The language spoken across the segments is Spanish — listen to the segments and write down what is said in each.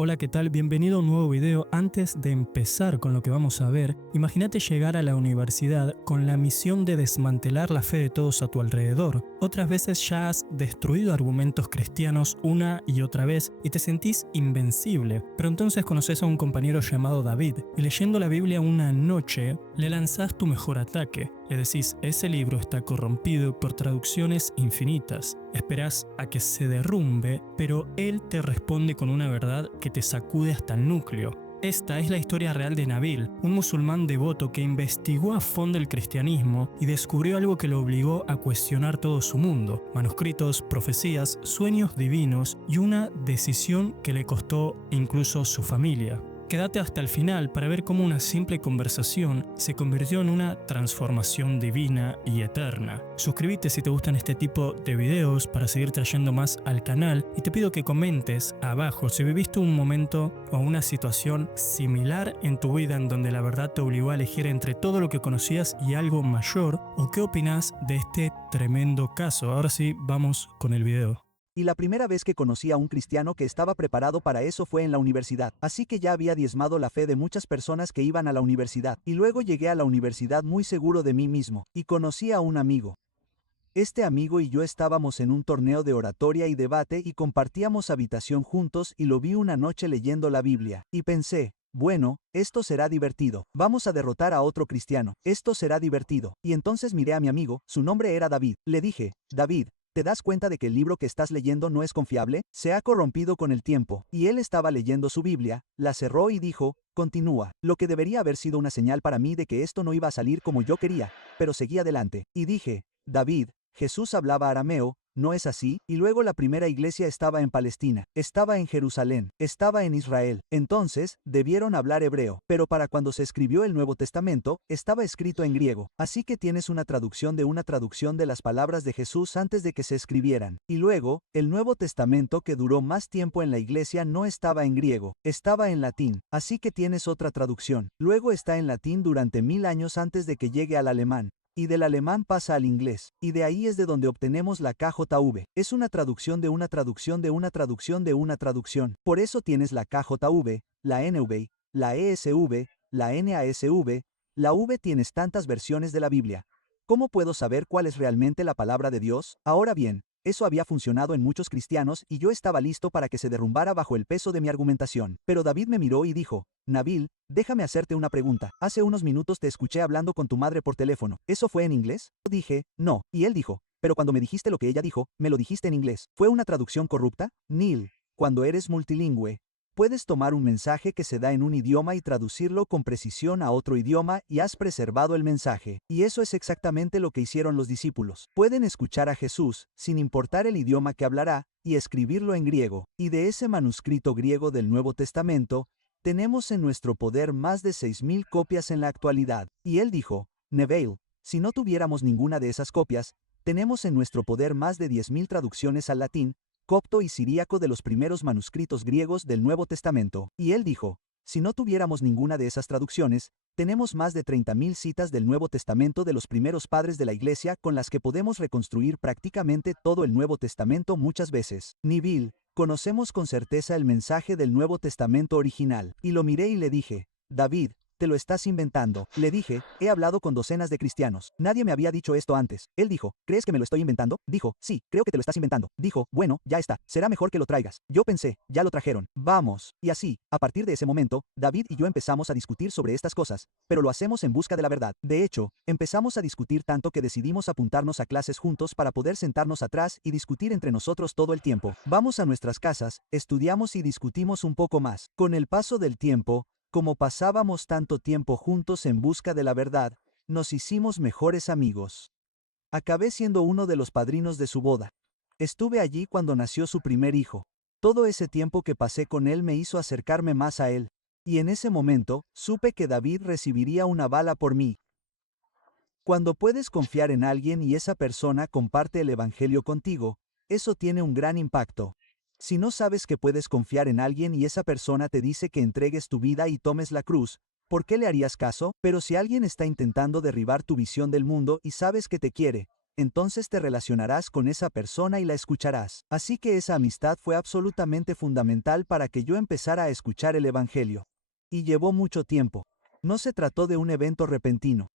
Hola, ¿qué tal? Bienvenido a un nuevo video. Antes de empezar con lo que vamos a ver, imagínate llegar a la universidad con la misión de desmantelar la fe de todos a tu alrededor. Otras veces ya has destruido argumentos cristianos una y otra vez y te sentís invencible, pero entonces conoces a un compañero llamado David y leyendo la Biblia una noche le lanzás tu mejor ataque. Le decís, ese libro está corrompido por traducciones infinitas. Esperás a que se derrumbe, pero él te responde con una verdad que te sacude hasta el núcleo. Esta es la historia real de Nabil, un musulmán devoto que investigó a fondo el cristianismo y descubrió algo que lo obligó a cuestionar todo su mundo: manuscritos, profecías, sueños divinos y una decisión que le costó incluso su familia. Quédate hasta el final para ver cómo una simple conversación se convirtió en una transformación divina y eterna. Suscríbete si te gustan este tipo de videos para seguir trayendo más al canal y te pido que comentes abajo si viviste un momento o una situación similar en tu vida en donde la verdad te obligó a elegir entre todo lo que conocías y algo mayor, o qué opinas de este tremendo caso. Ahora sí, vamos con el video. Y la primera vez que conocí a un cristiano que estaba preparado para eso fue en la universidad, así que ya había diezmado la fe de muchas personas que iban a la universidad, y luego llegué a la universidad muy seguro de mí mismo, y conocí a un amigo. Este amigo y yo estábamos en un torneo de oratoria y debate y compartíamos habitación juntos y lo vi una noche leyendo la Biblia, y pensé, bueno, esto será divertido, vamos a derrotar a otro cristiano, esto será divertido, y entonces miré a mi amigo, su nombre era David, le dije, David, ¿te das cuenta de que el libro que estás leyendo no es confiable? Se ha corrompido con el tiempo. Y él estaba leyendo su Biblia, la cerró y dijo, continúa, lo que debería haber sido una señal para mí de que esto no iba a salir como yo quería, pero seguí adelante. Y dije, David, Jesús hablaba arameo, ¿no es así? Y luego la primera iglesia estaba en Palestina, estaba en Jerusalén, estaba en Israel. Entonces, debieron hablar hebreo, pero para cuando se escribió el Nuevo Testamento, estaba escrito en griego. Así que tienes una traducción de las palabras de Jesús antes de que se escribieran. Y luego, el Nuevo Testamento que duró más tiempo en la iglesia no estaba en griego, estaba en latín. Así que tienes otra traducción. Luego está en latín durante 1000 años antes de que llegue al alemán. Y del alemán pasa al inglés, y de ahí es de donde obtenemos la KJV. Es una traducción de una traducción de una traducción de una traducción. Por eso tienes la KJV, la NV, la ESV, la NASV, la V. Tienes tantas versiones de la Biblia. ¿Cómo puedo saber cuál es realmente la palabra de Dios? Ahora bien, eso había funcionado en muchos cristianos y yo estaba listo para que se derrumbara bajo el peso de mi argumentación. Pero David me miró y dijo, Nabil, déjame hacerte una pregunta. Hace unos minutos te escuché hablando con tu madre por teléfono. ¿Eso fue en inglés? Yo dije, no, y él dijo, pero cuando me dijiste lo que ella dijo, me lo dijiste en inglés. ¿Fue una traducción corrupta? Neil, cuando eres multilingüe, puedes tomar un mensaje que se da en un idioma y traducirlo con precisión a otro idioma y has preservado el mensaje. Y eso es exactamente lo que hicieron los discípulos. Pueden escuchar a Jesús, sin importar el idioma que hablará, y escribirlo en griego. Y de ese manuscrito griego del Nuevo Testamento, tenemos en nuestro poder más de 6000 copias en la actualidad. Y él dijo, Neville, si no tuviéramos ninguna de esas copias, tenemos en nuestro poder más de 10.000 traducciones al latín, copto y siríaco de los primeros manuscritos griegos del Nuevo Testamento. Y él dijo, si no tuviéramos ninguna de esas traducciones, tenemos más de 30.000 citas del Nuevo Testamento de los primeros padres de la Iglesia con las que podemos reconstruir prácticamente todo el Nuevo Testamento muchas veces. Neville, conocemos con certeza el mensaje del Nuevo Testamento original. Y lo miré y le dije, David, te lo estás inventando. Le dije, he hablado con docenas de cristianos. Nadie me había dicho esto antes. Él dijo, ¿crees que me lo estoy inventando? Dijo, sí, creo que te lo estás inventando. Dijo, bueno, ya está, será mejor que lo traigas. Yo pensé, ya lo trajeron. Vamos. Y así, a partir de ese momento, David y yo empezamos a discutir sobre estas cosas, pero lo hacemos en busca de la verdad. De hecho, empezamos a discutir tanto que decidimos apuntarnos a clases juntos para poder sentarnos atrás y discutir entre nosotros todo el tiempo. Vamos a nuestras casas, estudiamos y discutimos un poco más. Con el paso del tiempo, como pasábamos tanto tiempo juntos en busca de la verdad, nos hicimos mejores amigos. Acabé siendo uno de los padrinos de su boda. Estuve allí cuando nació su primer hijo. Todo ese tiempo que pasé con él me hizo acercarme más a él. Y en ese momento, supe que David recibiría una bala por mí. Cuando puedes confiar en alguien y esa persona comparte el evangelio contigo, eso tiene un gran impacto. Si no sabes que puedes confiar en alguien y esa persona te dice que entregues tu vida y tomes la cruz, ¿por qué le harías caso? Pero si alguien está intentando derribar tu visión del mundo y sabes que te quiere, entonces te relacionarás con esa persona y la escucharás. Así que esa amistad fue absolutamente fundamental para que yo empezara a escuchar el Evangelio. Y llevó mucho tiempo. No se trató de un evento repentino.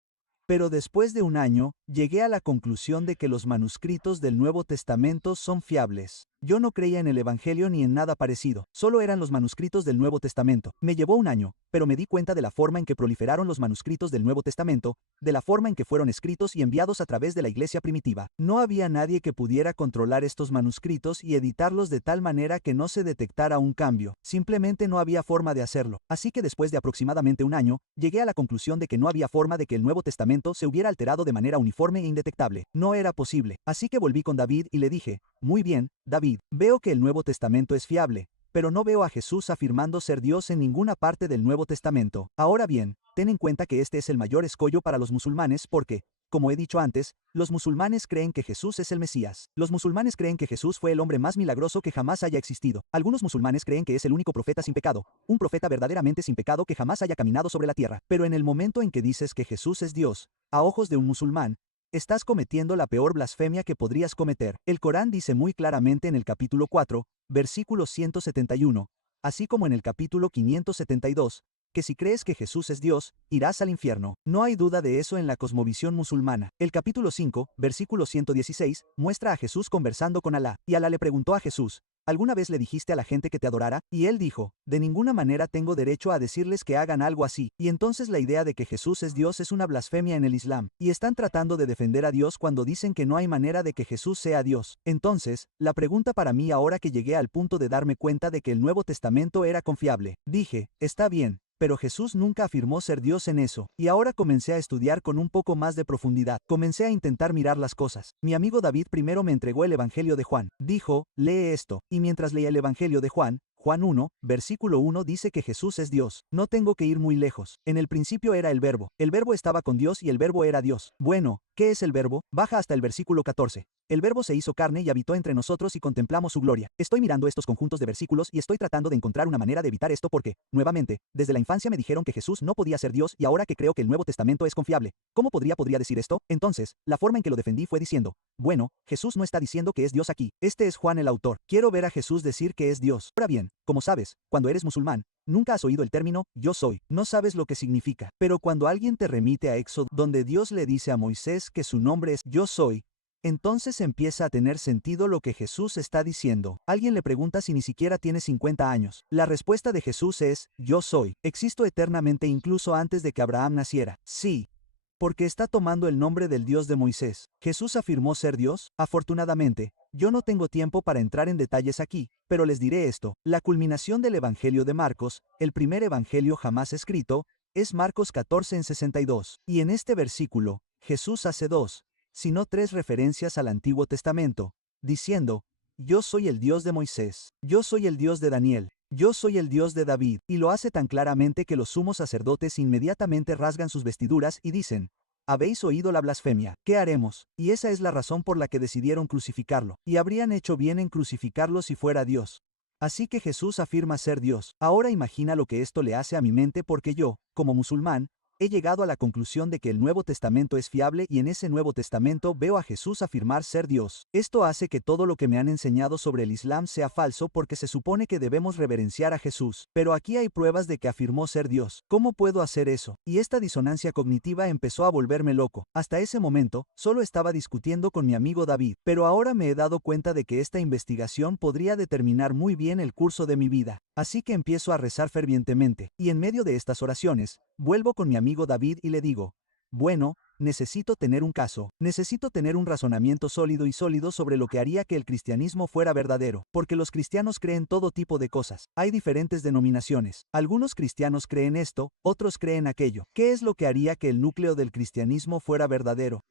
Pero después de un año, llegué a la conclusión de que los manuscritos del Nuevo Testamento son fiables. Yo no creía en el Evangelio ni en nada parecido, solo eran los manuscritos del Nuevo Testamento. Me llevó un año, pero me di cuenta de la forma en que proliferaron los manuscritos del Nuevo Testamento, de la forma en que fueron escritos y enviados a través de la iglesia primitiva. No había nadie que pudiera controlar estos manuscritos y editarlos de tal manera que no se detectara un cambio. Simplemente no había forma de hacerlo. Así que después de aproximadamente un año, llegué a la conclusión de que no había forma de que el Nuevo Testamento se hubiera alterado de manera uniforme e indetectable. No era posible. Así que volví con David y le dije, muy bien, David, veo que el Nuevo Testamento es fiable, pero no veo a Jesús afirmando ser Dios en ninguna parte del Nuevo Testamento. Ahora bien, ten en cuenta que este es el mayor escollo para los musulmanes porque, como he dicho antes, los musulmanes creen que Jesús es el Mesías. Los musulmanes creen que Jesús fue el hombre más milagroso que jamás haya existido. Algunos musulmanes creen que es el único profeta sin pecado, un profeta verdaderamente sin pecado que jamás haya caminado sobre la tierra. Pero en el momento en que dices que Jesús es Dios, a ojos de un musulmán, estás cometiendo la peor blasfemia que podrías cometer. El Corán dice muy claramente en el capítulo 4, versículo 171, así como en el capítulo 572, que si crees que Jesús es Dios, irás al infierno. No hay duda de eso en la cosmovisión musulmana. El capítulo 5, versículo 116, muestra a Jesús conversando con Alá, y Alá le preguntó a Jesús, ¿alguna vez le dijiste a la gente que te adorara? Y él dijo, de ninguna manera tengo derecho a decirles que hagan algo así. Y entonces la idea de que Jesús es Dios es una blasfemia en el Islam, y están tratando de defender a Dios cuando dicen que no hay manera de que Jesús sea Dios. Entonces, la pregunta para mí ahora que llegué al punto de darme cuenta de que el Nuevo Testamento era confiable, dije, está bien. Pero Jesús nunca afirmó ser Dios en eso, y ahora comencé a estudiar con un poco más de profundidad, comencé a intentar mirar las cosas. Mi amigo David primero me entregó el Evangelio de Juan, dijo, lee esto, y mientras leía el Evangelio de Juan 1, versículo 1 dice que Jesús es Dios. No tengo que ir muy lejos. En el principio era el Verbo estaba con Dios y el Verbo era Dios. Bueno, ¿qué es el Verbo? Baja hasta el versículo 14. El Verbo se hizo carne y habitó entre nosotros y contemplamos su gloria. Estoy mirando estos conjuntos de versículos y estoy tratando de encontrar una manera de evitar esto porque, nuevamente, desde la infancia me dijeron que Jesús no podía ser Dios y ahora que creo que el Nuevo Testamento es confiable, ¿cómo podría decir esto? Entonces, la forma en que lo defendí fue diciendo, bueno, Jesús no está diciendo que es Dios aquí. Este es Juan el autor. Quiero ver a Jesús decir que es Dios. Ahora bien, como sabes, cuando eres musulmán, nunca has oído el término, yo soy, no sabes lo que significa. Pero cuando alguien te remite a Éxodo, donde Dios le dice a Moisés que su nombre es yo soy, entonces empieza a tener sentido lo que Jesús está diciendo. Alguien le pregunta si ni siquiera tiene 50 años. La respuesta de Jesús es, yo soy. Existo eternamente incluso antes de que Abraham naciera. Sí. Porque está tomando el nombre del Dios de Moisés. ¿Jesús afirmó ser Dios? Afortunadamente, yo no tengo tiempo para entrar en detalles aquí, pero les diré esto. La culminación del Evangelio de Marcos, el primer evangelio jamás escrito, es Marcos 14 en 62. Y en este versículo, Jesús hace dos, sino tres referencias al Antiguo Testamento, diciendo, yo soy el Dios de Moisés, yo soy el Dios de Daniel, yo soy el Dios de David, y lo hace tan claramente que los sumos sacerdotes inmediatamente rasgan sus vestiduras y dicen, habéis oído la blasfemia, ¿qué haremos? Y esa es la razón por la que decidieron crucificarlo, y habrían hecho bien en crucificarlo si fuera Dios. Así que Jesús afirma ser Dios. Ahora imagina lo que esto le hace a mi mente porque yo, como musulmán, he llegado a la conclusión de que el Nuevo Testamento es fiable y en ese Nuevo Testamento veo a Jesús afirmar ser Dios. Esto hace que todo lo que me han enseñado sobre el Islam sea falso porque se supone que debemos reverenciar a Jesús. Pero aquí hay pruebas de que afirmó ser Dios. ¿Cómo puedo hacer eso? Y esta disonancia cognitiva empezó a volverme loco. Hasta ese momento, solo estaba discutiendo con mi amigo David, pero ahora me he dado cuenta de que esta investigación podría determinar muy bien el curso de mi vida. Así que empiezo a rezar fervientemente, y en medio de estas oraciones, vuelvo con mi amigo David y le digo, bueno, necesito tener un caso, necesito tener un razonamiento sólido sobre lo que haría que el cristianismo fuera verdadero, porque los cristianos creen todo tipo de cosas, hay diferentes denominaciones, algunos cristianos creen esto, otros creen aquello. ¿Qué es lo que haría que el núcleo del cristianismo fuera verdadero?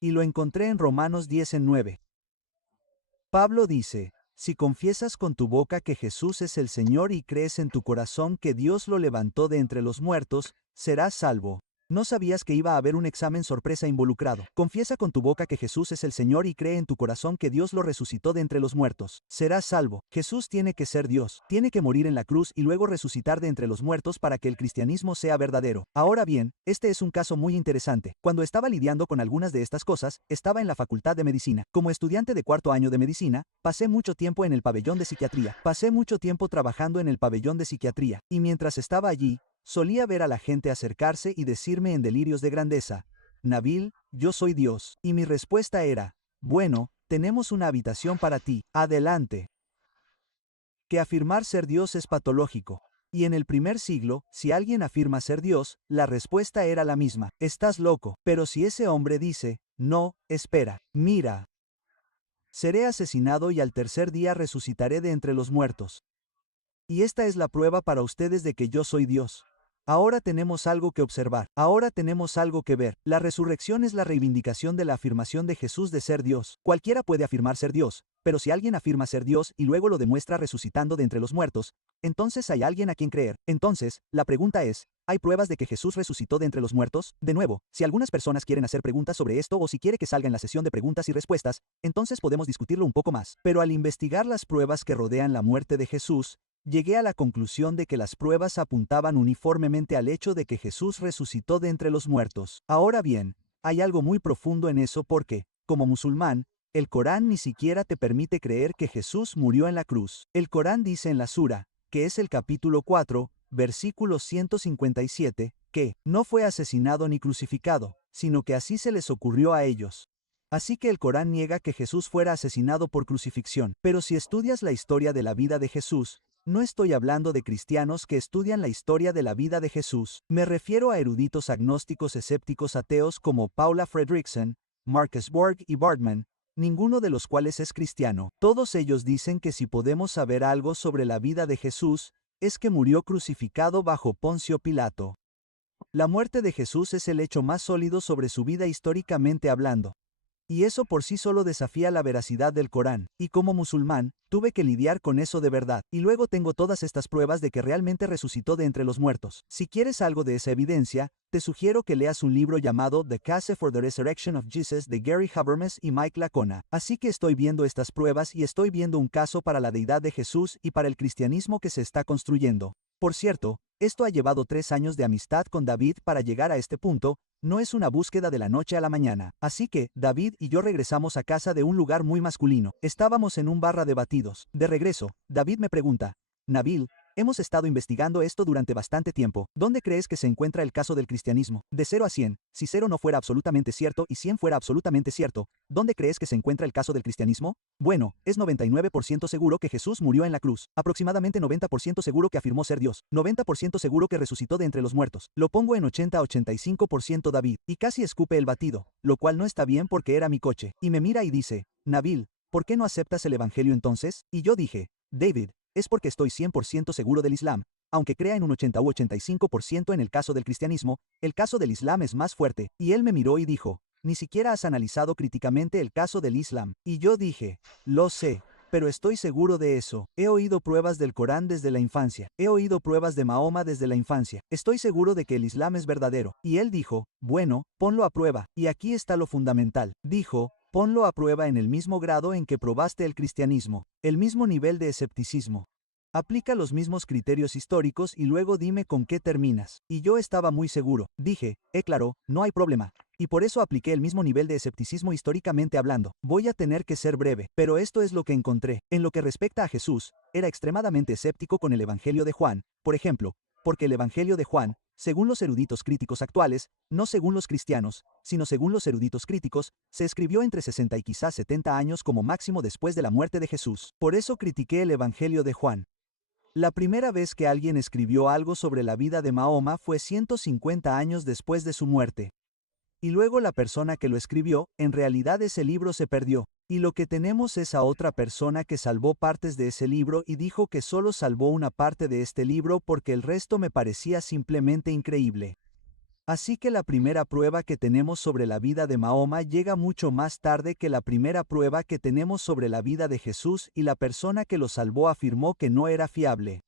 Y lo encontré en Romanos 10 en 9. Pablo dice, si confiesas con tu boca que Jesús es el Señor y crees en tu corazón que Dios lo levantó de entre los muertos, serás salvo. No sabías que iba a haber un examen sorpresa involucrado. Confiesa con tu boca que Jesús es el Señor y cree en tu corazón que Dios lo resucitó de entre los muertos. Serás salvo. Jesús tiene que ser Dios. Tiene que morir en la cruz y luego resucitar de entre los muertos para que el cristianismo sea verdadero. Ahora bien, este es un caso muy interesante. Cuando estaba lidiando con algunas de estas cosas, estaba en la facultad de medicina. Como estudiante de cuarto año de medicina, pasé mucho tiempo en el pabellón de psiquiatría. Pasé mucho tiempo trabajando en el pabellón de psiquiatría. Y mientras estaba allí, solía ver a la gente acercarse y decirme en delirios de grandeza, Nabil, yo soy Dios. Y mi respuesta era, bueno, tenemos una habitación para ti, adelante. Que afirmar ser Dios es patológico. Y en el primer siglo, si alguien afirma ser Dios, la respuesta era la misma, estás loco. Pero si ese hombre dice, no, espera, mira, seré asesinado y al tercer día resucitaré de entre los muertos. Y esta es la prueba para ustedes de que yo soy Dios. Ahora tenemos algo que observar, ahora tenemos algo que ver. La resurrección es la reivindicación de la afirmación de Jesús de ser Dios. Cualquiera puede afirmar ser Dios, pero si alguien afirma ser Dios y luego lo demuestra resucitando de entre los muertos, entonces hay alguien a quien creer. Entonces, la pregunta es, ¿hay pruebas de que Jesús resucitó de entre los muertos? De nuevo, si algunas personas quieren hacer preguntas sobre esto o si quiere que salga en la sesión de preguntas y respuestas, entonces podemos discutirlo un poco más. Pero al investigar las pruebas que rodean la muerte de Jesús, llegué a la conclusión de que las pruebas apuntaban uniformemente al hecho de que Jesús resucitó de entre los muertos. Ahora bien, hay algo muy profundo en eso porque, como musulmán, el Corán ni siquiera te permite creer que Jesús murió en la cruz. El Corán dice en la Sura, que es el capítulo 4, versículo 157, que no fue asesinado ni crucificado, sino que así se les ocurrió a ellos. Así que el Corán niega que Jesús fuera asesinado por crucifixión. Pero si estudias la historia de la vida de Jesús, no estoy hablando de cristianos que estudian la historia de la vida de Jesús. Me refiero a eruditos agnósticos escépticos ateos como Paula Fredrickson, Marcus Borg y Bartman, ninguno de los cuales es cristiano. Todos ellos dicen que si podemos saber algo sobre la vida de Jesús, es que murió crucificado bajo Poncio Pilato. La muerte de Jesús es el hecho más sólido sobre su vida históricamente hablando. Y eso por sí solo desafía la veracidad del Corán, y como musulmán, tuve que lidiar con eso de verdad, y luego tengo todas estas pruebas de que realmente resucitó de entre los muertos. Si quieres algo de esa evidencia, te sugiero que leas un libro llamado The Case for the Resurrection of Jesus de Gary Habermas y Mike Licona. Así que estoy viendo estas pruebas y estoy viendo un caso para la deidad de Jesús y para el cristianismo que se está construyendo. Por cierto, esto ha llevado 3 años de amistad con David para llegar a este punto, no es una búsqueda de la noche a la mañana. Así que, David y yo regresamos a casa de un lugar muy masculino. Estábamos en un bar de batidos. De regreso, David me pregunta, Nabil, hemos estado investigando esto durante bastante tiempo. ¿Dónde crees que se encuentra el caso del cristianismo? De 0 a 100, si 0 no fuera absolutamente cierto y 100 fuera absolutamente cierto, ¿dónde crees que se encuentra el caso del cristianismo? Bueno, es 99% seguro que Jesús murió en la cruz, aproximadamente 90% seguro que afirmó ser Dios, 90% seguro que resucitó de entre los muertos. Lo pongo en 80-85% David, y casi escupe el batido, lo cual no está bien porque era mi coche, y me mira y dice, Nabil, ¿por qué no aceptas el evangelio entonces? Y yo dije, David, es porque estoy 100% seguro del Islam, aunque crea en un 80 u 85% en el caso del cristianismo, el caso del Islam es más fuerte, y él me miró y dijo, ni siquiera has analizado críticamente el caso del Islam, y yo dije, lo sé, pero estoy seguro de eso, he oído pruebas del Corán desde la infancia, he oído pruebas de Mahoma desde la infancia, estoy seguro de que el Islam es verdadero, y él dijo, bueno, ponlo a prueba, y aquí está lo fundamental, dijo, ponlo a prueba en el mismo grado en que probaste el cristianismo, el mismo nivel de escepticismo. Aplica los mismos criterios históricos y luego dime con qué terminas. Y yo estaba muy seguro. Dije, claro, no hay problema. Y por eso apliqué el mismo nivel de escepticismo históricamente hablando. Voy a tener que ser breve, pero esto es lo que encontré. En lo que respecta a Jesús, era extremadamente escéptico con el Evangelio de Juan, por ejemplo, porque el Evangelio de Juan, según los eruditos críticos actuales, no según los cristianos, sino según los eruditos críticos, se escribió entre 60 y quizás 70 años como máximo después de la muerte de Jesús. Por eso critiqué el Evangelio de Juan. La primera vez que alguien escribió algo sobre la vida de Mahoma fue 150 años después de su muerte. Y luego la persona que lo escribió, en realidad ese libro se perdió, y lo que tenemos es a otra persona que salvó partes de ese libro y dijo que solo salvó una parte de este libro porque el resto me parecía simplemente increíble. Así que la primera prueba que tenemos sobre la vida de Mahoma llega mucho más tarde que la primera prueba que tenemos sobre la vida de Jesús y la persona que lo salvó afirmó que no era fiable.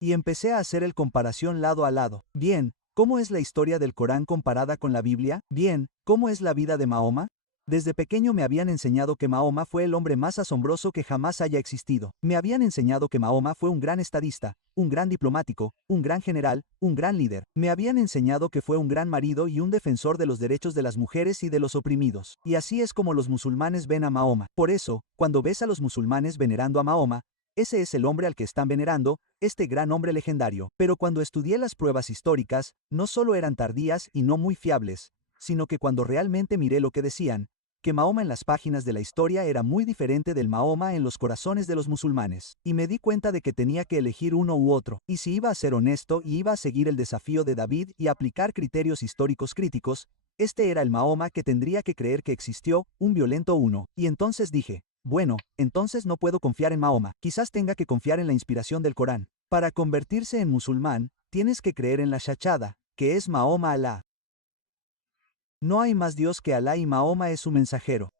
Y empecé a hacer el comparación lado a lado. Bien, ¿Cómo es la historia del Corán comparada con la Biblia? Bien, ¿cómo es la vida de Mahoma? Desde pequeño me habían enseñado que Mahoma fue el hombre más asombroso que jamás haya existido. Me habían enseñado que Mahoma fue un gran estadista, un gran diplomático, un gran general, un gran líder. Me habían enseñado que fue un gran marido y un defensor de los derechos de las mujeres y de los oprimidos. Y así es como los musulmanes ven a Mahoma. Por eso, cuando ves a los musulmanes venerando a Mahoma, ese es el hombre al que están venerando, este gran hombre legendario. Pero cuando estudié las pruebas históricas, no solo eran tardías y no muy fiables, sino que cuando realmente miré lo que decían, que Mahoma en las páginas de la historia era muy diferente del Mahoma en los corazones de los musulmanes, y me di cuenta de que tenía que elegir uno u otro, y si iba a ser honesto y iba a seguir el desafío de David y aplicar criterios históricos críticos, este era el Mahoma que tendría que creer que existió, un violento uno, y entonces dije, bueno, entonces no puedo confiar en Mahoma, quizás tenga que confiar en la inspiración del Corán. Para convertirse en musulmán, tienes que creer en la Shachada, que es Mahoma Alá. No hay más Dios que Alá y Mahoma es su mensajero.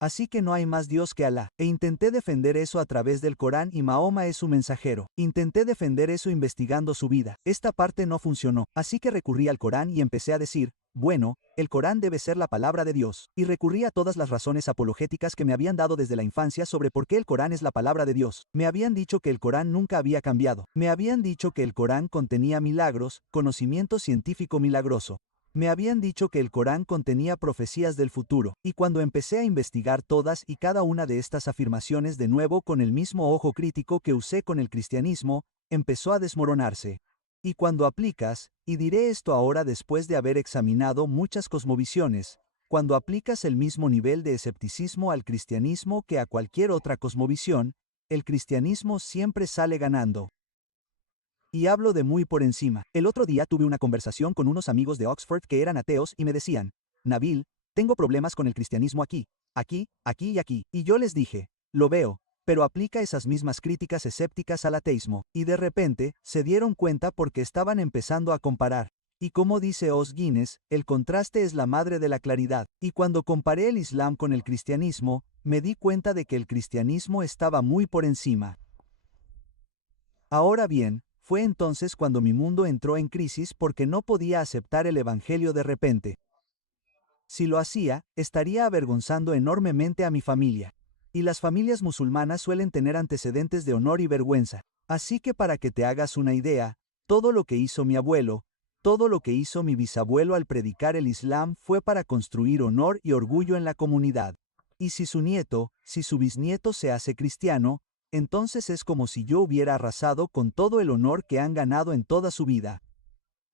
Así que no hay más Dios que Alá. E intenté defender eso a través del Corán y Mahoma es su mensajero. Intenté defender eso investigando su vida. Esta parte no funcionó. Así que recurrí al Corán y empecé a decir, bueno, el Corán debe ser la palabra de Dios. Y recurrí a todas las razones apologéticas que me habían dado desde la infancia sobre por qué el Corán es la palabra de Dios. Me habían dicho que el Corán nunca había cambiado. Me habían dicho que el Corán contenía milagros, conocimiento científico milagroso. Me habían dicho que el Corán contenía profecías del futuro, y cuando empecé a investigar todas y cada una de estas afirmaciones de nuevo con el mismo ojo crítico que usé con el cristianismo, empezó a desmoronarse. Y cuando aplicas, y diré esto ahora después de haber examinado muchas cosmovisiones, cuando aplicas el mismo nivel de escepticismo al cristianismo que a cualquier otra cosmovisión, el cristianismo siempre sale ganando. Y hablo de muy por encima. El otro día tuve una conversación con unos amigos de Oxford que eran ateos y me decían, Nabil, tengo problemas con el cristianismo aquí, aquí, aquí y aquí. Y yo les dije, lo veo, pero aplica esas mismas críticas escépticas al ateísmo. Y de repente, se dieron cuenta porque estaban empezando a comparar. Y como dice Os Guinness, el contraste es la madre de la claridad. Y cuando comparé el Islam con el cristianismo, me di cuenta de que el cristianismo estaba muy por encima. Ahora bien, fue entonces cuando mi mundo entró en crisis porque no podía aceptar el Evangelio de repente. Si lo hacía, estaría avergonzando enormemente a mi familia. Y las familias musulmanas suelen tener antecedentes de honor y vergüenza. Así que para que te hagas una idea, todo lo que hizo mi abuelo, todo lo que hizo mi bisabuelo al predicar el Islam fue para construir honor y orgullo en la comunidad. Y si su nieto, si su bisnieto se hace cristiano, entonces es como si yo hubiera arrasado con todo el honor que han ganado en toda su vida.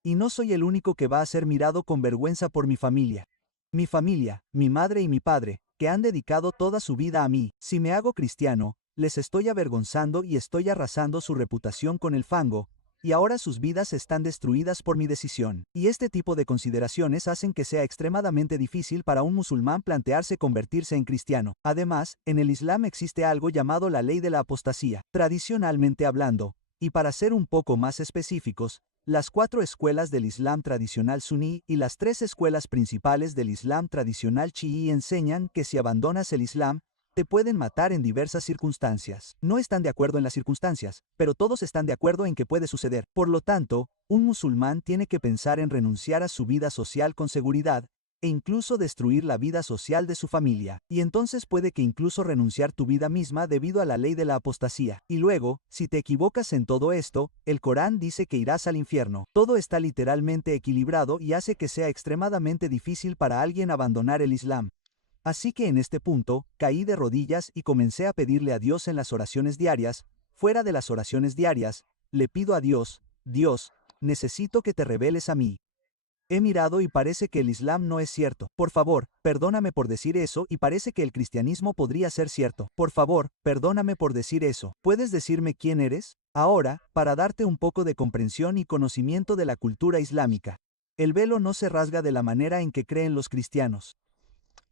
Y no soy el único que va a ser mirado con vergüenza por mi familia. Mi madre y mi padre, que han dedicado toda su vida a mí, si me hago cristiano, les estoy avergonzando y estoy arrasando su reputación con el fango, y ahora sus vidas están destruidas por mi decisión. Y este tipo de consideraciones hacen que sea extremadamente difícil para un musulmán plantearse convertirse en cristiano. Además, en el Islam existe algo llamado la ley de la apostasía, tradicionalmente hablando, y para ser un poco más específicos, las 4 escuelas del Islam tradicional suní y las 3 escuelas principales del Islam tradicional chií enseñan que si abandonas el Islam, te pueden matar en diversas circunstancias. No están de acuerdo en las circunstancias, pero todos están de acuerdo en que puede suceder. Por lo tanto, un musulmán tiene que pensar en renunciar a su vida social con seguridad, e incluso destruir la vida social de su familia. Y entonces puede que incluso renunciar tu vida misma debido a la ley de la apostasía. Y luego, si te equivocas en todo esto, el Corán dice que irás al infierno. Todo está literalmente equilibrado y hace que sea extremadamente difícil para alguien abandonar el Islam. Así que en este punto, caí de rodillas y comencé a pedirle a Dios en las oraciones diarias, fuera de las oraciones diarias, le pido a Dios, Dios, necesito que te reveles a mí. He mirado y parece que el Islam no es cierto. Por favor, perdóname por decir eso y parece que el cristianismo podría ser cierto. Por favor, perdóname por decir eso. ¿Puedes decirme quién eres? Ahora, para darte un poco de comprensión y conocimiento de la cultura islámica. El velo no se rasga de la manera en que creen los cristianos.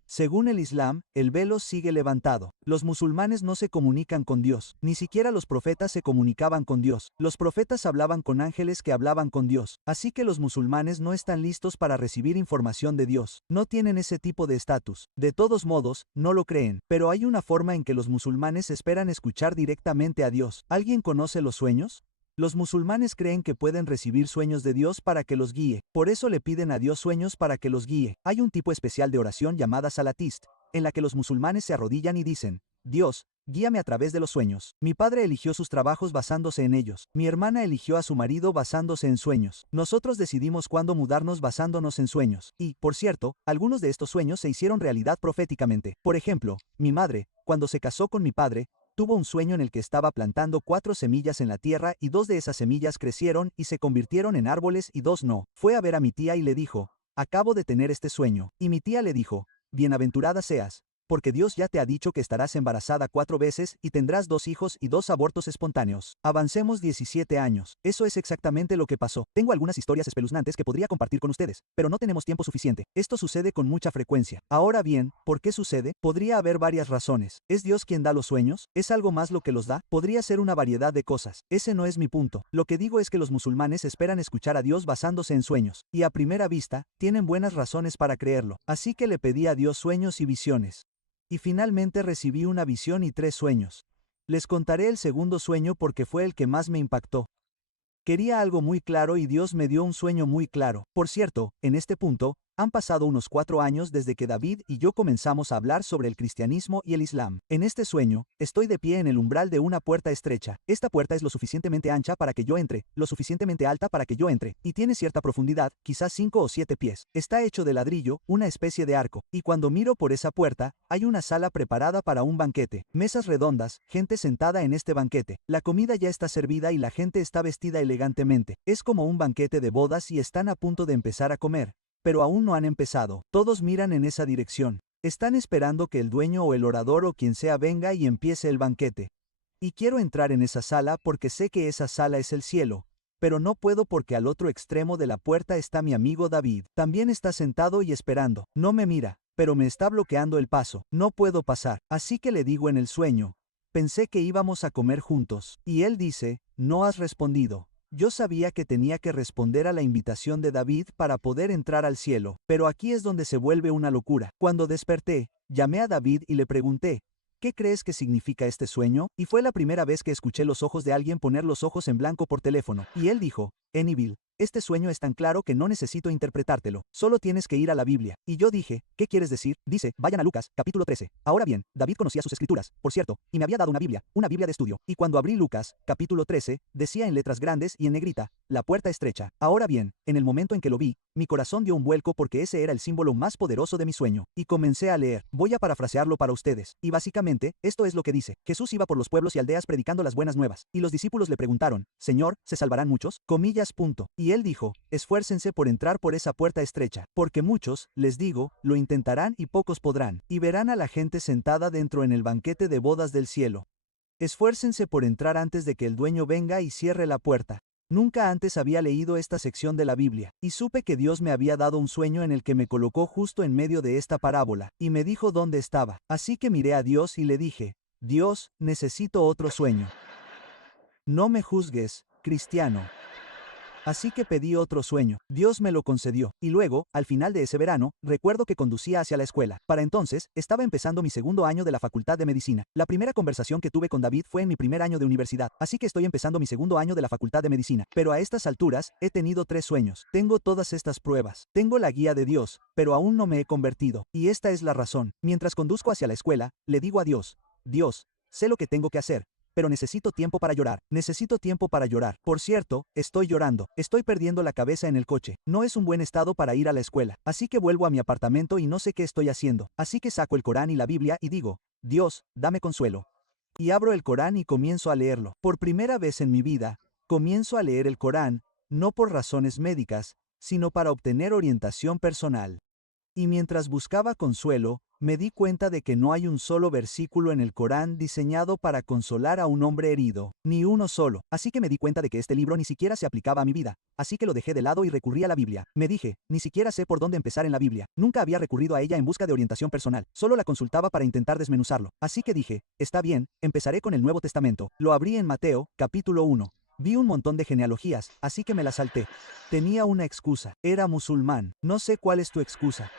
Según el Islam, el velo sigue levantado. Los musulmanes no se comunican con Dios, ni siquiera los profetas se comunicaban con Dios. Los profetas hablaban con ángeles que hablaban con Dios. Así que los musulmanes no están listos para recibir información de Dios. No tienen ese tipo de estatus. De todos modos, no lo creen. Pero hay una forma en que los musulmanes esperan escuchar directamente a Dios. ¿Alguien conoce los sueños? Los musulmanes creen que pueden recibir sueños de Dios para que los guíe. Por eso le piden a Dios sueños para que los guíe. Hay un tipo especial de oración llamada salatist, en la que los musulmanes se arrodillan y dicen: Dios, guíame a través de los sueños. Mi padre eligió sus trabajos basándose en ellos. Mi hermana eligió a su marido basándose en sueños. Nosotros decidimos cuándo mudarnos basándonos en sueños. Y, por cierto, algunos de estos sueños se hicieron realidad proféticamente. Por ejemplo, mi madre, cuando se casó con mi padre, tuvo un sueño en el que estaba plantando 4 semillas en la tierra y 2 de esas semillas crecieron y se convirtieron en árboles y 2 no. Fue a ver a mi tía y le dijo: acabo de tener este sueño. Y mi tía le dijo: bienaventurada seas, porque Dios ya te ha dicho que estarás embarazada 4 veces y tendrás 2 hijos y 2 abortos espontáneos. Avancemos 17 años. Eso es exactamente lo que pasó. Tengo algunas historias espeluznantes que podría compartir con ustedes, pero no tenemos tiempo suficiente. Esto sucede con mucha frecuencia. Ahora bien, ¿por qué sucede? Podría haber varias razones. ¿Es Dios quien da los sueños? ¿Es algo más lo que los da? Podría ser una variedad de cosas. Ese no es mi punto. Lo que digo es que los musulmanes esperan escuchar a Dios basándose en sueños, y a primera vista, tienen buenas razones para creerlo. Así que le pedí a Dios sueños y visiones. Y finalmente recibí una visión y 3 sueños. Les contaré el segundo sueño porque fue el que más me impactó. Quería algo muy claro y Dios me dio un sueño muy claro. Por cierto, en este punto, han pasado unos 4 años desde que David y yo comenzamos a hablar sobre el cristianismo y el islam. En este sueño, estoy de pie en el umbral de una puerta estrecha. Esta puerta es lo suficientemente ancha para que yo entre, lo suficientemente alta para que yo entre, y tiene cierta profundidad, quizás 5 o 7 pies. Está hecho de ladrillo, una especie de arco, y cuando miro por esa puerta, hay una sala preparada para un banquete. Mesas redondas, gente sentada en este banquete. La comida ya está servida y la gente está vestida elegantemente. Es como un banquete de bodas y están a punto de empezar a comer. Pero aún no han empezado. Todos miran en esa dirección. Están esperando que el dueño o el orador o quien sea venga y empiece el banquete. Y quiero entrar en esa sala porque sé que esa sala es el cielo. Pero no puedo porque al otro extremo de la puerta está mi amigo David. También está sentado y esperando. No me mira, pero me está bloqueando el paso. No puedo pasar. Así que le digo en el sueño: pensé que íbamos a comer juntos. Y él dice: no has respondido. Yo sabía que tenía que responder a la invitación de David para poder entrar al cielo, pero aquí es donde se vuelve una locura. Cuando desperté, llamé a David y le pregunté: ¿qué crees que significa este sueño? Y fue la primera vez que escuché los ojos de alguien poner los ojos en blanco por teléfono. Y él dijo: Enibil, este sueño es tan claro que no necesito interpretártelo, solo tienes que ir a la Biblia. Y yo dije: ¿qué quieres decir? Dice: vayan a Lucas, capítulo 13. Ahora bien, David conocía sus escrituras, por cierto, y me había dado una Biblia de estudio. Y cuando abrí Lucas, capítulo 13, decía en letras grandes y en negrita: la puerta estrecha. Ahora bien, en el momento en que lo vi, mi corazón dio un vuelco porque ese era el símbolo más poderoso de mi sueño. Y comencé a leer. Voy a parafrasearlo para ustedes. Y básicamente, esto es lo que dice: Jesús iba por los pueblos y aldeas predicando las buenas nuevas. Y los discípulos le preguntaron: Señor, ¿se salvarán muchos? Comillas, punto. Y él dijo: esfuércense por entrar por esa puerta estrecha, porque muchos, les digo, lo intentarán y pocos podrán. Y verán a la gente sentada dentro en el banquete de bodas del cielo. Esfuércense por entrar antes de que el dueño venga y cierre la puerta. Nunca antes había leído esta sección de la Biblia, y supe que Dios me había dado un sueño en el que me colocó justo en medio de esta parábola, y me dijo dónde estaba. Así que miré a Dios y le dije: Dios, necesito otro sueño. No me juzgues, cristiano. Así que pedí otro sueño. Dios me lo concedió. Y luego, al final de ese verano, recuerdo que conducía hacia la escuela. Para entonces, estaba empezando mi segundo año de la Facultad de Medicina. La primera conversación que tuve con David fue en mi primer año de universidad, así que estoy empezando mi segundo año de la Facultad de Medicina. Pero a estas alturas, he tenido 3 sueños. Tengo todas estas pruebas. Tengo la guía de Dios, pero aún no me he convertido. Y esta es la razón. Mientras conduzco hacia la escuela, le digo a Dios: Dios, sé lo que tengo que hacer, pero necesito tiempo para llorar. Necesito tiempo para llorar. Por cierto, estoy llorando. Estoy perdiendo la cabeza en el coche. No es un buen estado para ir a la escuela. Así que vuelvo a mi apartamento y no sé qué estoy haciendo. Así que saco el Corán y la Biblia y digo: Dios, dame consuelo. Y abro el Corán y comienzo a leerlo. Por primera vez en mi vida, comienzo a leer el Corán, no por razones médicas, sino para obtener orientación personal. Y mientras buscaba consuelo, me di cuenta de que no hay un solo versículo en el Corán diseñado para consolar a un hombre herido, ni uno solo. Así que me di cuenta de que este libro ni siquiera se aplicaba a mi vida. Así que lo dejé de lado y recurrí a la Biblia. Me dije: ni siquiera sé por dónde empezar en la Biblia. Nunca había recurrido a ella en busca de orientación personal. Solo la consultaba para intentar desmenuzarlo. Así que dije: está bien, empezaré con el Nuevo Testamento. Lo abrí en Mateo, capítulo 1. Vi un montón de genealogías, así que me las salté. Tenía una excusa. Era musulmán. No sé cuál es tu excusa.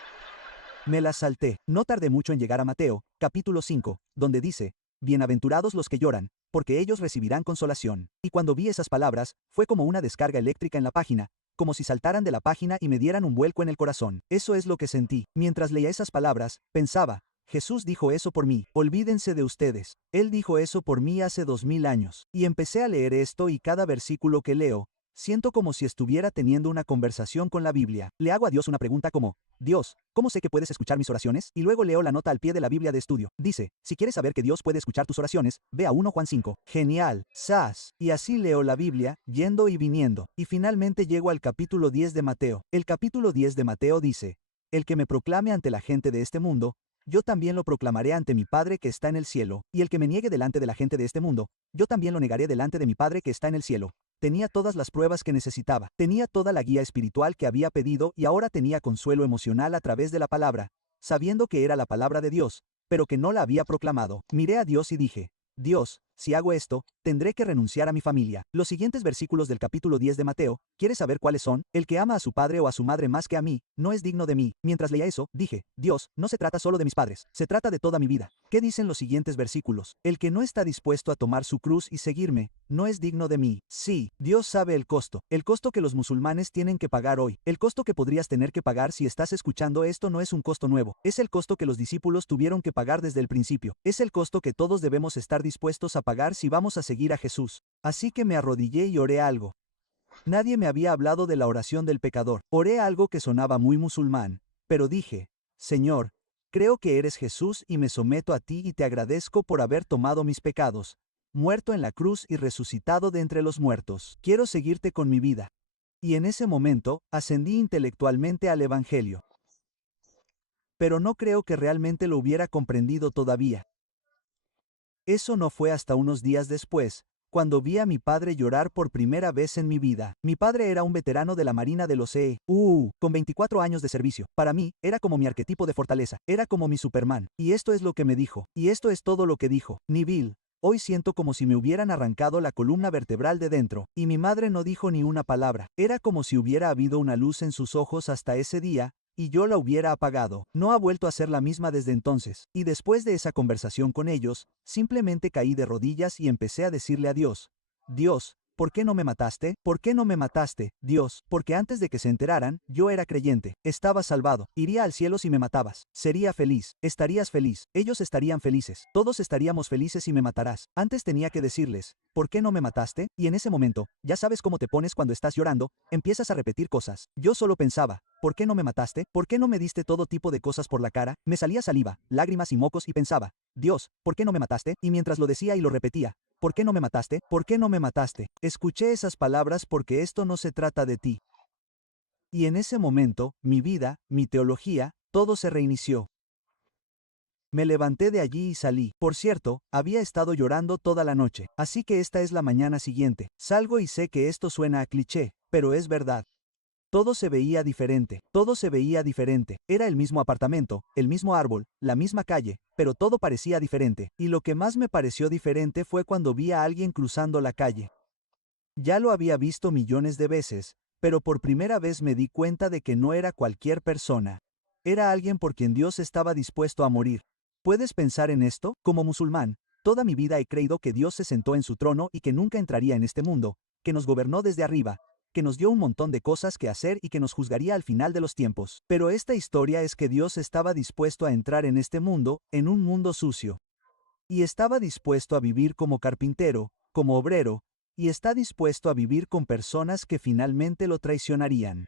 Me las salté. No tardé mucho en llegar a Mateo, capítulo 5, donde dice: bienaventurados los que lloran, porque ellos recibirán consolación. Y cuando vi esas palabras, fue como una descarga eléctrica en la página, como si saltaran de la página y me dieran un vuelco en el corazón. Eso es lo que sentí. Mientras leía esas palabras, pensaba, Jesús dijo eso por mí, olvídense de ustedes. Él dijo eso por mí hace 2000 años. Y empecé a leer esto y cada versículo que leo, siento como si estuviera teniendo una conversación con la Biblia. Le hago a Dios una pregunta como, Dios, ¿cómo sé que puedes escuchar mis oraciones? Y luego leo la nota al pie de la Biblia de estudio. Dice, si quieres saber que Dios puede escuchar tus oraciones, ve a 1 Juan 5. Genial, sas. Y así leo la Biblia, yendo y viniendo. Y finalmente llego al capítulo 10 de Mateo. El capítulo 10 de Mateo dice, el que me proclame ante la gente de este mundo, yo también lo proclamaré ante mi Padre que está en el cielo, y el que me niegue delante de la gente de este mundo, yo también lo negaré delante de mi Padre que está en el cielo. Tenía todas las pruebas que necesitaba, tenía toda la guía espiritual que había pedido y ahora tenía consuelo emocional a través de la palabra, sabiendo que era la palabra de Dios, pero que no la había proclamado. Miré a Dios y dije, Dios, si hago esto, tendré que renunciar a mi familia. Los siguientes versículos del capítulo 10 de Mateo, ¿quieres saber cuáles son? El que ama a su padre o a su madre más que a mí, no es digno de mí. Mientras leía eso, dije, Dios, no se trata solo de mis padres, se trata de toda mi vida. ¿Qué dicen los siguientes versículos? El que no está dispuesto a tomar su cruz y seguirme, no es digno de mí. Sí, Dios sabe el costo que los musulmanes tienen que pagar hoy. El costo que podrías tener que pagar si estás escuchando esto no es un costo nuevo, es el costo que los discípulos tuvieron que pagar desde el principio. Es el costo que todos debemos estar dispuestos a pagar si vamos a seguir a Jesús. Así que me arrodillé y oré algo. Nadie me había hablado de la oración del pecador. Oré algo que sonaba muy musulmán, pero dije, Señor, creo que eres Jesús y me someto a ti y te agradezco por haber tomado mis pecados, muerto en la cruz y resucitado de entre los muertos. Quiero seguirte con mi vida. Y en ese momento, ascendí intelectualmente al Evangelio. Pero no creo que realmente lo hubiera comprendido todavía. Eso no fue hasta unos días después, cuando vi a mi padre llorar por primera vez en mi vida. Mi padre era un veterano de la Marina de los con 24 años de servicio. Para mí, era como mi arquetipo de fortaleza, era como mi Superman. Y esto es lo que me dijo, y esto es todo lo que dijo. Nibil, hoy siento como si me hubieran arrancado la columna vertebral de dentro, y mi madre no dijo ni una palabra. Era como si hubiera habido una luz en sus ojos hasta ese día, y yo la hubiera apagado. No ha vuelto a ser la misma desde entonces. Y después de esa conversación con ellos, simplemente caí de rodillas y empecé a decirle a Dios, Dios, ¿por qué no me mataste? ¿Por qué no me mataste, Dios? Porque antes de que se enteraran, yo era creyente, estaba salvado, iría al cielo si me matabas. Sería feliz, estarías feliz, ellos estarían felices, todos estaríamos felices si me matarás. Antes tenía que decirles, ¿por qué no me mataste? Y en ese momento, ya sabes cómo te pones cuando estás llorando, empiezas a repetir cosas. Yo solo pensaba, ¿por qué no me mataste? ¿Por qué no me diste todo tipo de cosas por la cara? Me salía saliva, lágrimas y mocos y pensaba, Dios, ¿por qué no me mataste? Y mientras lo decía y lo repetía, ¿por qué no me mataste? ¿Por qué no me mataste? Escuché esas palabras porque esto no se trata de ti. Y en ese momento, mi vida, mi teología, todo se reinició. Me levanté de allí y salí. Por cierto, había estado llorando toda la noche, así que esta es la mañana siguiente. Salgo y sé que esto suena a cliché, pero es verdad. Todo se veía diferente, todo se veía diferente. Era el mismo apartamento, el mismo árbol, la misma calle, pero todo parecía diferente. Y lo que más me pareció diferente fue cuando vi a alguien cruzando la calle. Ya lo había visto millones de veces, pero por primera vez me di cuenta de que no era cualquier persona. Era alguien por quien Dios estaba dispuesto a morir. ¿Puedes pensar en esto? Como musulmán, toda mi vida he creído que Dios se sentó en su trono y que nunca entraría en este mundo, que nos gobernó desde arriba, que nos dio un montón de cosas que hacer y que nos juzgaría al final de los tiempos. Pero esta historia es que Dios estaba dispuesto a entrar en este mundo, en un mundo sucio. Y estaba dispuesto a vivir como carpintero, como obrero, y está dispuesto a vivir con personas que finalmente lo traicionarían.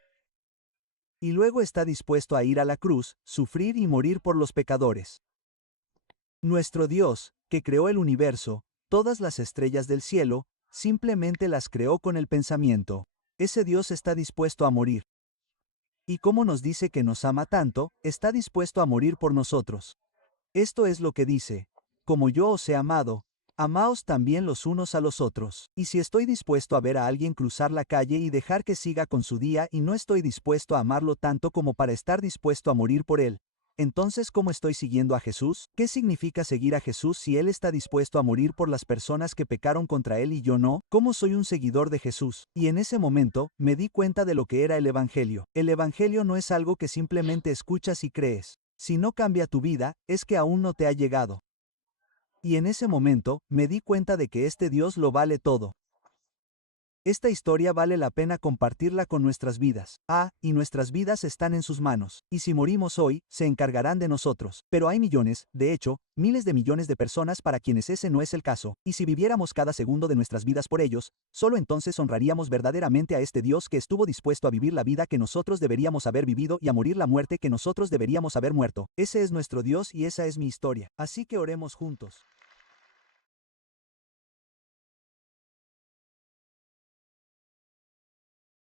Y luego está dispuesto a ir a la cruz, sufrir y morir por los pecadores. Nuestro Dios, que creó el universo, todas las estrellas del cielo, simplemente las creó con el pensamiento. Ese Dios está dispuesto a morir. Y como nos dice que nos ama tanto, está dispuesto a morir por nosotros. Esto es lo que dice, como yo os he amado, amaos también los unos a los otros. Y si estoy dispuesto a ver a alguien cruzar la calle y dejar que siga con su día y no estoy dispuesto a amarlo tanto como para estar dispuesto a morir por él, entonces, ¿cómo estoy siguiendo a Jesús? ¿Qué significa seguir a Jesús si Él está dispuesto a morir por las personas que pecaron contra Él y yo no? ¿Cómo soy un seguidor de Jesús? Y en ese momento, me di cuenta de lo que era el Evangelio. El Evangelio no es algo que simplemente escuchas y crees. Si no cambia tu vida, es que aún no te ha llegado. Y en ese momento, me di cuenta de que este Dios lo vale todo. Esta historia vale la pena compartirla con nuestras vidas. Y nuestras vidas están en sus manos. Y si morimos hoy, se encargarán de nosotros. Pero hay millones, de hecho, miles de millones de personas para quienes ese no es el caso. Y si viviéramos cada segundo de nuestras vidas por ellos, solo entonces honraríamos verdaderamente a este Dios que estuvo dispuesto a vivir la vida que nosotros deberíamos haber vivido y a morir la muerte que nosotros deberíamos haber muerto. Ese es nuestro Dios y esa es mi historia. Así que oremos juntos.